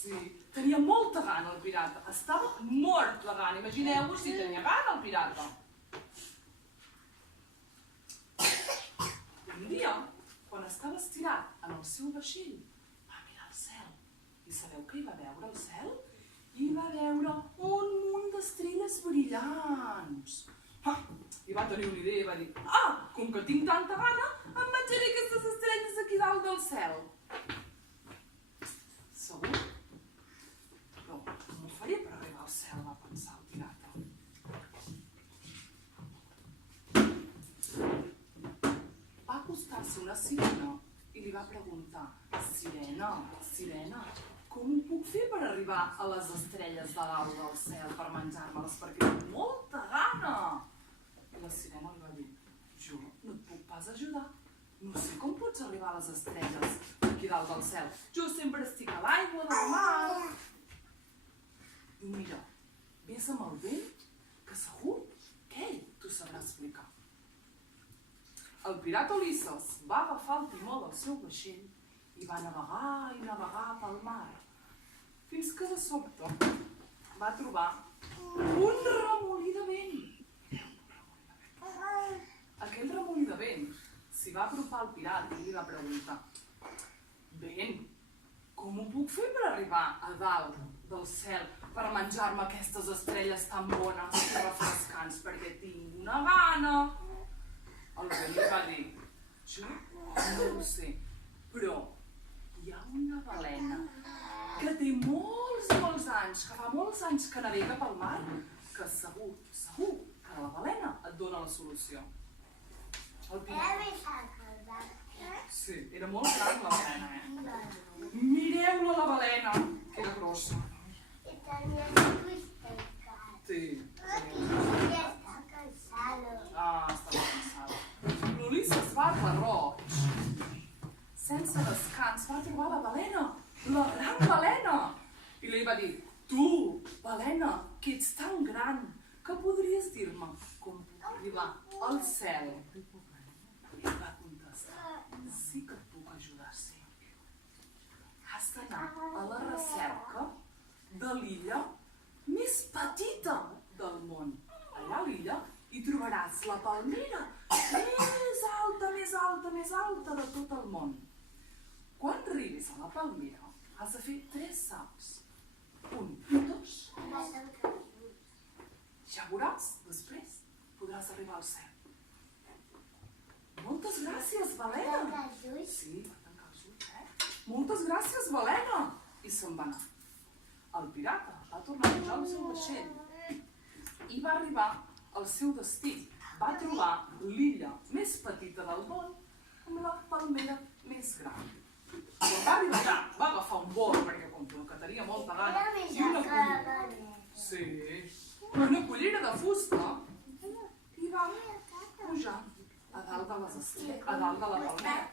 Sí, tenia molta gana el pirata. Estava mort de gana. Imagineu-vos si tenia gana el pirata. Un dia, quan estava estirat en el seu vaixell, va mirar al cel. I sabeu què hi va veure al cel? Hi va veure un munt d'estrelles brillants. I va tenir una idea i va dir: com que tinc tanta gana, em menjaré aquestes estrelles aquí dalt del cel. Segur? Però com ho faré per arribar al cel, va pensar el pirata. Va acostar-se una sirena i li va preguntar: Sirena, sirena, com ho puc fer per arribar a les estrelles de dalt del cel per menjar-me-les? Perquè tinc molta gana. I la sirena li va dir: jo no et puc pas ajudar. No sé com pots arribar a les estrelles aquí dalt del cel. Jo sempre estic a l'aigua del mar. Diu: mira, vés amb el vent, que segur que ell t'ho sabrà explicar. El pirata Ulisses va agafar el timó del seu vaixell i va navegar i navegar pel mar, fins que de sobte va trobar un remolí de vent. Aquell remolí de vent s'hi va apropar al pirata i li va preguntar: vent, com ho puc fer per arribar a dalt del cel per menjar-me aquestes estrelles tan bones i refrescants, perquè tinc una gana? El vent li va dir: jo no ho sé, però hi ha una balena que té molts i molts anys, que fa molts anys que navega pel mar, que segur que la balena et dona la solució. El pirata... Sí, era molt gran la balena, Mireu-la, la balena, que era grossa. I tenia un Sí. I està cansada. Estava cansada. L'Ulisses va a roig. Sense descans va trobar la balena, la gran balena. I li va dir: tu, balena, que ets tan gran, que podries dir-me com puc arribar al cel? I va contestar: sí que et puc ajudar, sí. Has d'anar a la recerca de l'illa més petita del món. Allà a l'illa hi trobaràs la palmera més alta, més alta, més alta de tot el món. Quan arribis a la palmera, has de fer 3 salts. 1, 2, ja veuràs, després podràs arribar al cel. Moltes gràcies, balena. Sí, va tancar els ulls, Moltes gràcies, balena. I se'n va anar. El pirata va tornar a pujar al seu vaixell i va arribar al seu destí. Va trobar l'illa més petita del món amb la palmera més gran. Quan va arribar allà, va agafar un bol, perquè com que tenia molta gana, i una cullera. Sí, una cullera de fusta, i va pujar a dalt de les estrelles, a dalt de la palmera.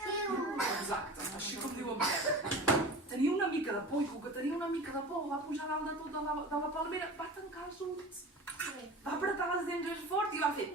Exacte, així com diu en Pep. Tenia una mica de por, i com que tenia una mica de por, va pujar dalt de tot de la palmera, va tancar els ulls, va apretar les dents fort i va fer